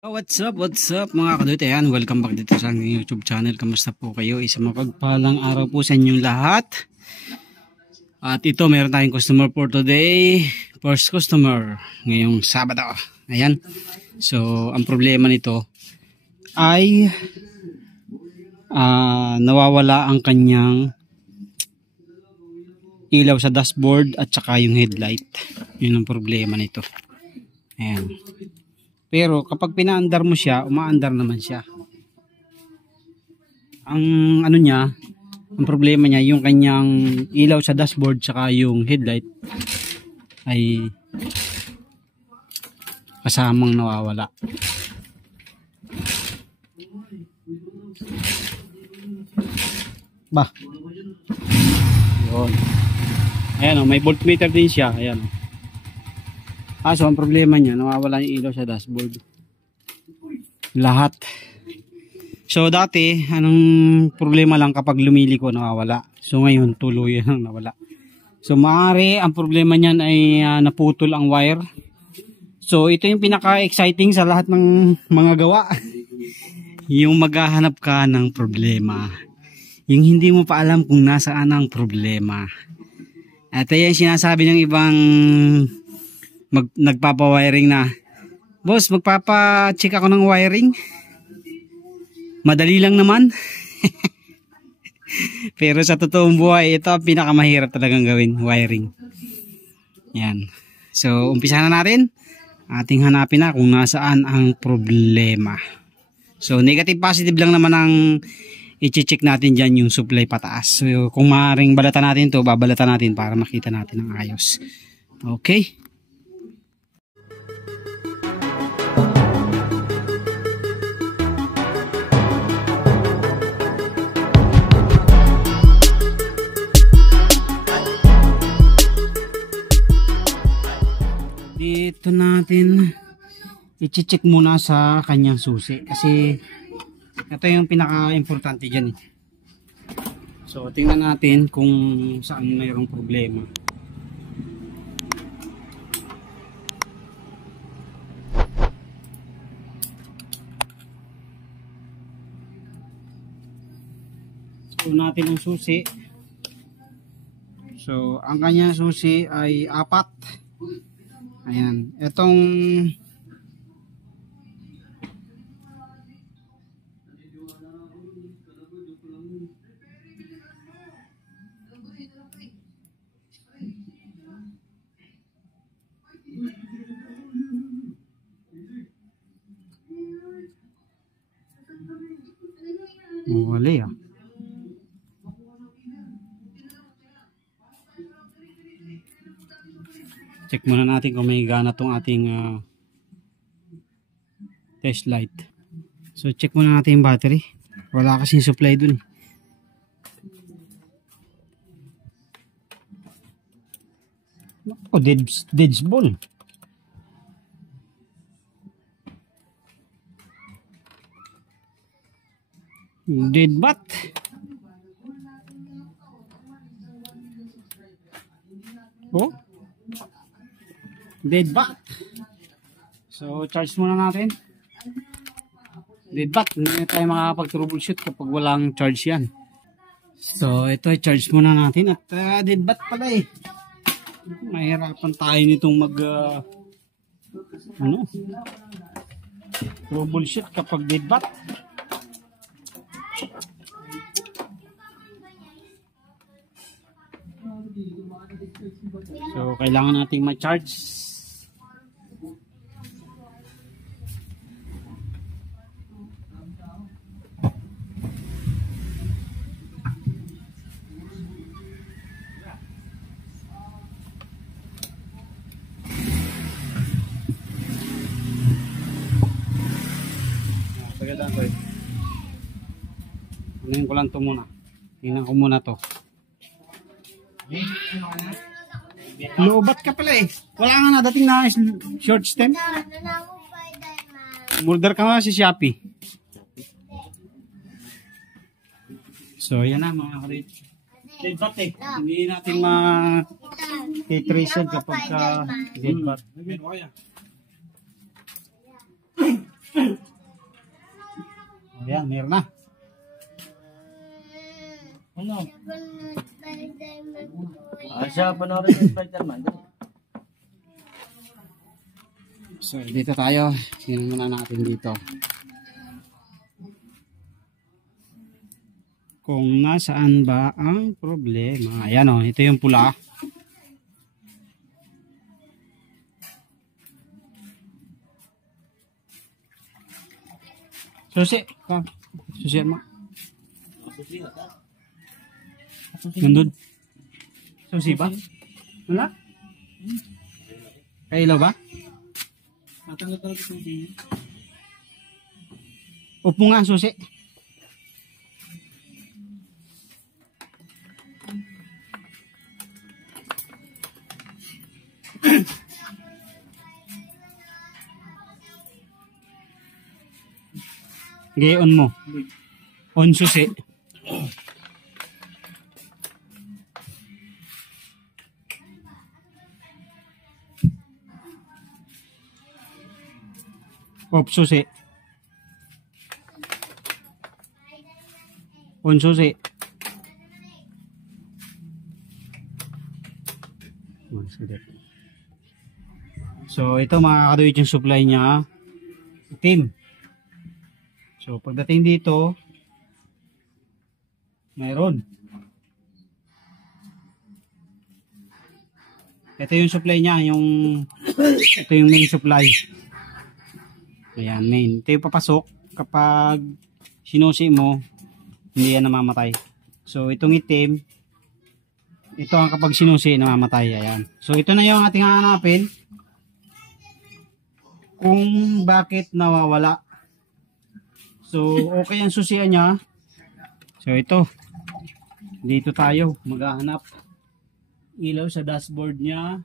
Oh, what's up mga kadute, yan, welcome back dito sa aking YouTube channel. Kamusta po kayo? Isang mapagpalang araw po sa inyong lahat. At ito, meron tayong customer for today. First customer ngayong Sabado. Ayan. So, ang problema nito ay nawawala ang kanyang ilaw sa dashboard at saka yung headlight. Yun ang problema nito. Ayan. Pero kapag pinaandar mo siya, umaandar naman siya. Ang ano niya, ang problema niya, yung kanyang ilaw sa dashboard saka yung headlight ay kasamang nawawala. Ba? Yun. Ayan o, may voltmeter din siya. Ayan o. So ang problema niya, nawawala yung ilaw sa dashboard. Lahat. So dati, anong problema lang kapag lumiliko, nawawala. So ngayon, tuluyan ang nawala. So maaari, ang problema niyan ay naputol ang wire. So ito yung pinaka-exciting sa lahat ng mga gawa. Yung maghahanap ka ng problema. Yung hindi mo pa alam kung nasaan ang problema. At ayan sinasabi ng ibang nagpapa-wiring na, boss, magpapa-check ako ng wiring. Madali lang naman. Pero sa totoong buhay, ito ang pinakamahirap talagang gawin, wiring. Yan. So, umpisa na natin. Ating hanapin na kung nasaan ang problema. So, negative positive lang naman ang i-check natin dyan, yung supply pataas. So, kung maaaring balatan natin to, babalatan natin para makita natin ang ayos. Okay. Dito natin i-check muna sa kanyang susi kasi ito yung pinaka-importante dyan. So tingnan natin kung saan mayroong problema. So natin ang susi. So ang kanyang susi ay 4. Ayan, etong wala ah. Check muna natin kung may gana tong ating test light. So check muna natin yung battery. Wala kasing supply dun. Oh, dead ball. Dead bat. Oh. Dead bat. So charge muna natin. Dead bat. Hindi tayo makakapag-troubleshoot kapag walang charge yan. So ito ay charge muna natin. At dead bat pala eh. Mahirapan tayo nitong mag troubleshoot kapag dead bat. So kailangan nating ma-charge. Pagkatapos ko ano ko lang ito muna. Tingnan ko muna to. Lobat ka pala eh. Wala nga na dating na short stem. Murder ka nga si Shopee. So yan na mga karit. Dead bat eh. Hindi natin ma-trace kapag dead bat. Ayan, meron na. Ano? Siya panoorin yung Spider-Man. So, dito tayo. Tingnan muna natin dito. Kung nasaan ba ang problema. Ayan o, ito yung pula. Susi. Susian mo. Nandun. Susi ba? Wala? Kailaw ba? Matanggal talaga susi. Upo nga, susi. Gayon mo. On susi. Op susi. On susi. So ito mga kaduit yung supply niya. Itim. So pagdating dito, mayroon. Ito yung supply niya, ito yung main supply. Ayan, main. Ito yung papasok kapag sinusi mo, hindi yan namamatay. So itong itim, ito ang kapag sinusi, namamatay. Ayan. So ito na yung ating hahanapin kung bakit nawawala. So okay ang susian niya. So ito, dito tayo maghahanap. Ilaw sa dashboard niya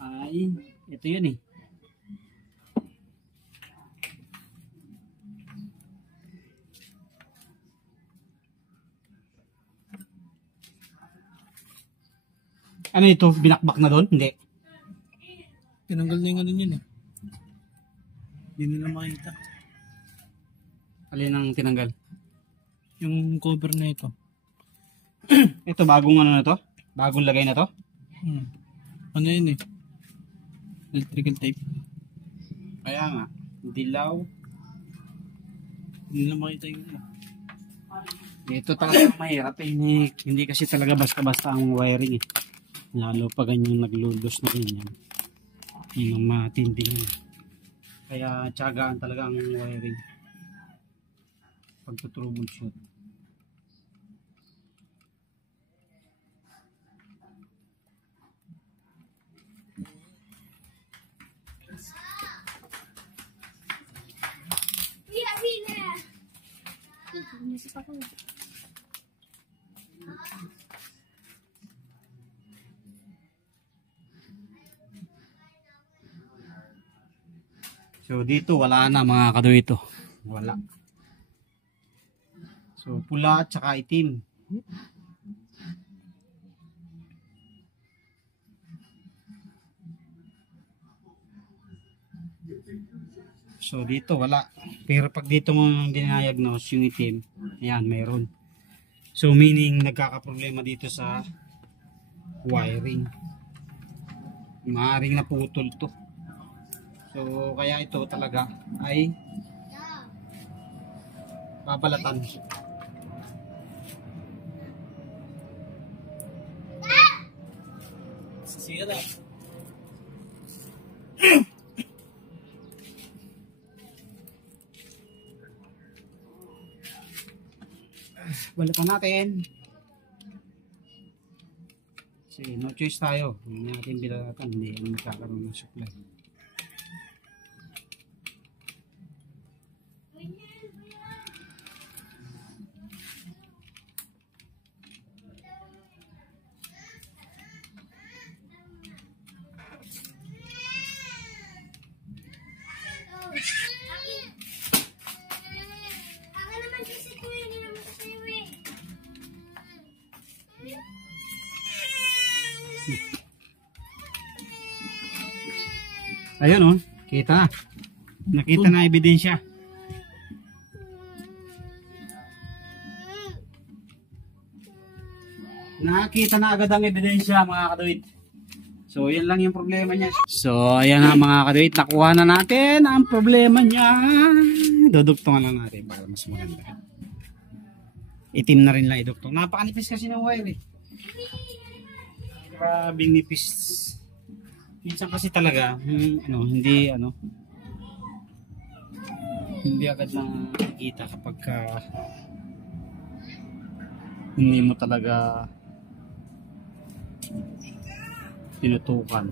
ay ito yun eh. Ano ito? Binakbak na doon? Hindi. Tinanggal na yung ano yun eh. Hindi nila makita. Alin ang tinanggal? Yung cover na ito. Ito bagong ano na to? Bagong lagay na to? Ano yun eh? Electrical tape. Kaya nga, dilaw. Hindi nila makita yung ano. Ito talaga mahirap eh. Hindi kasi talaga basta-basta ang wiring eh. Lalo pa ganyang naglulos na ganyan. Yung matindi yan. Kaya tiyagaan talaga ang wiring. Pagtutroubleshoot. So dito wala na mga kaduito. Wala. So pula at saka itim. So dito wala. Pero pag dito mo dinayagnos yung itim, ayan meron. So meaning nagkakaproblema dito sa wiring. Maaaring naputol to. So kaya ito talaga ay babalatan. Sira. Balatan natin. Sige, no choice tayo. Hindi natin bilatan. Hindi magkakaroon ng supply. Ayun oh, kita na. Nakita na ebidensya. Nakita na agad ang ebidensya mga kaduit. So, yan lang yung problema niya. So, ayan na mga kaduit. Nakuha na natin ang problema niya. Dudugtungan lang natin para mas maganda. Itim na rin lang idugtong. Napakanipis kasi ng wire eh. Grabing nipis. Minsan kasi talaga, hindi agad nakikita kapag hindi mo talaga tinutukan.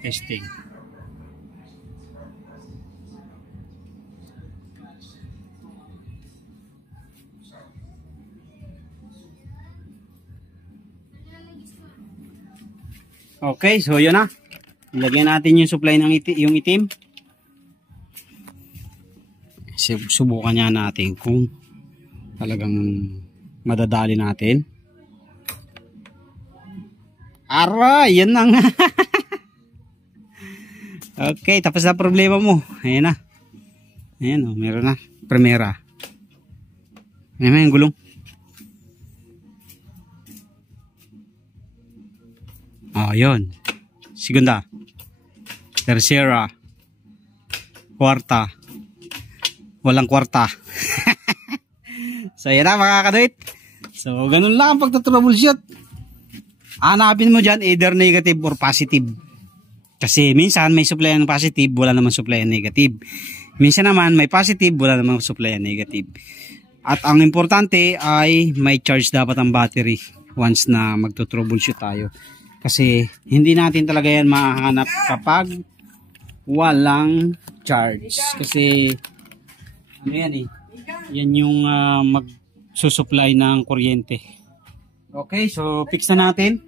Testing. Okay, so yun na. Ilagyan natin yung supply ng yung itim. Subukan niya natin kung talagang madadali natin. Aray, yan na nga. Okay, tapos na problema mo. Ayan na. Ayan o, meron na. Primera. Ayan na yung gulong. Yun. Segunda. Tercera. Kwarta. Walang kwarta. So, yan na mga kaduit. So, ganun lang ang pagta-troubleshoot. Hanapin mo dyan either negative or positive. Kasi minsan may supply ng positive, wala naman supply ng negative. Minsan naman may positive, wala naman supply ng negative. At ang importante ay may charge dapat ang battery once na magto-troubleshoot tayo. Kasi hindi natin talaga yan mahanap kapag walang charge. Kasi ano yan eh, yan yung magsusupply ng kuryente. Okay, so fix na natin.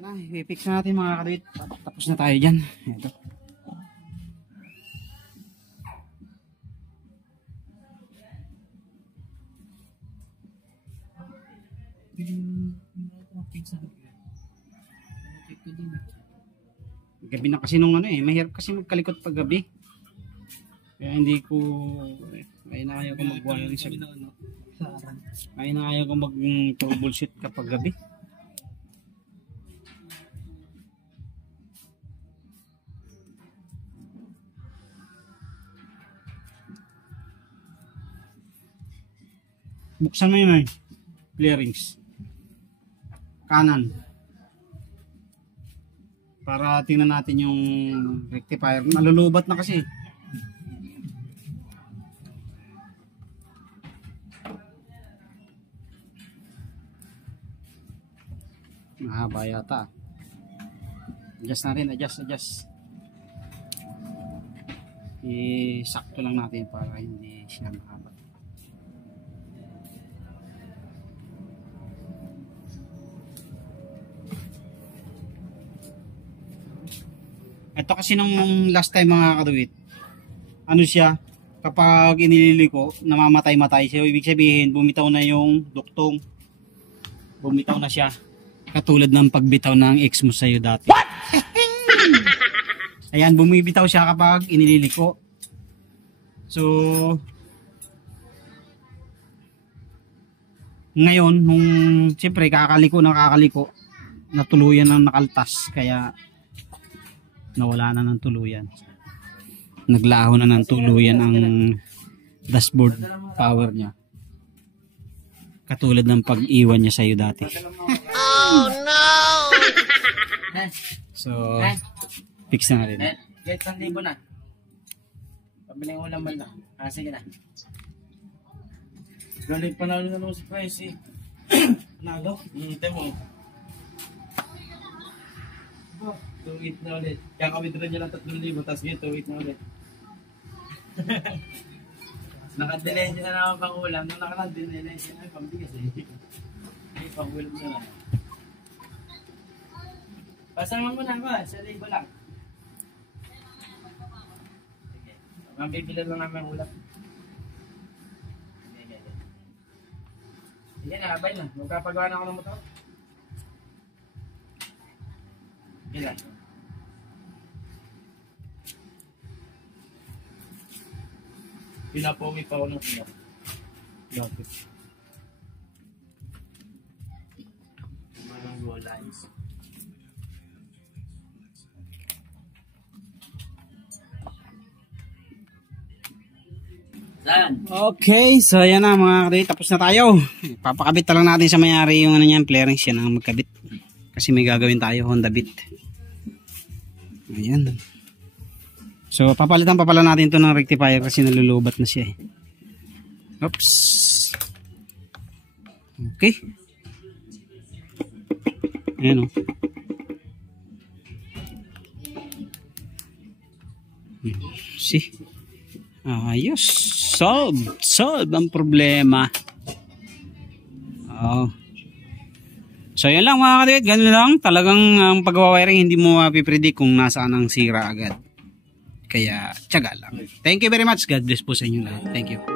Yan na, i-fix na natin mga kaduit. Tapos na tayo dyan. Ito. Gabi na kasi nung mahirap kasi magkalikot pag gabi. Kaya hindi ko, ayaw ko mag-wiring sa ayaw ko mag-troubleshoot kapag gabi. Buksan mo yun clearings. Kanan. Para tingnan natin yung rectifier. Nalulubat na kasi. Mahaba yata. Adjust natin, adjust. Sakto lang natin para hindi siya mahaba. Ito kasi nung last time mga kaduit, ano siya, kapag inililiko, namamatay-matay siya. Ibig sabihin, bumitaw na yung duktong. Bumitaw na siya. Katulad ng pagbitaw ng ex mo sa'yo dati. What? Ayan, bumibitaw siya kapag inililiko. So, ngayon, siyempre kakaliko, natuluyan ng nakaltas. Kaya, nawala na ng tuluyan. Naglaho na ng tuluyan ang dashboard power niya. Katulad ng pag-iwan niya sa'yo dati. Oh no! So, fix na rin. Get 1,000 na. Pabiling ulam man na. Sige na. Galing panalo na naman si Price eh. Nalo? Hintay mo. 2.8 na ulit. Kaya kami dito niya lang 3,000. Tapos yun, 2.8 na ulit. Nakadelay siya na naman pang ulam. Nung nakadelay siya na pambigas eh. Ay, pang ulam na lang. Pasama mo na ba? Sa libo lang. Sige. Mabibilan lang namin ulam. Sige na, abay na. Magkapagawa na ako ng motor. Sige lang. Pinapogi pa ako ng pinap. Bakit? Marang goal lines. Saan? Okay, so yan na mga kadit, tapos na tayo. Papakabit na lang natin sa mayari yung ano niyan, flarings yan ang magkabit. Kasi may gagawin tayo, Honda Beat. Ayan. So papalitan pa pala natin to ng rectifier kasi nalulubat na siya eh. Oops. Okay. Ayan o. See? Ayos. Solve ang problema. Oh. So yan lang mga kadit, ganun lang. Talagang ang pagwawiring hindi mo mapipredict kung nasaan ang sira agad. Kaya tiyaga lang. Thank you very much. God bless po sa inyo lahat. Thank you.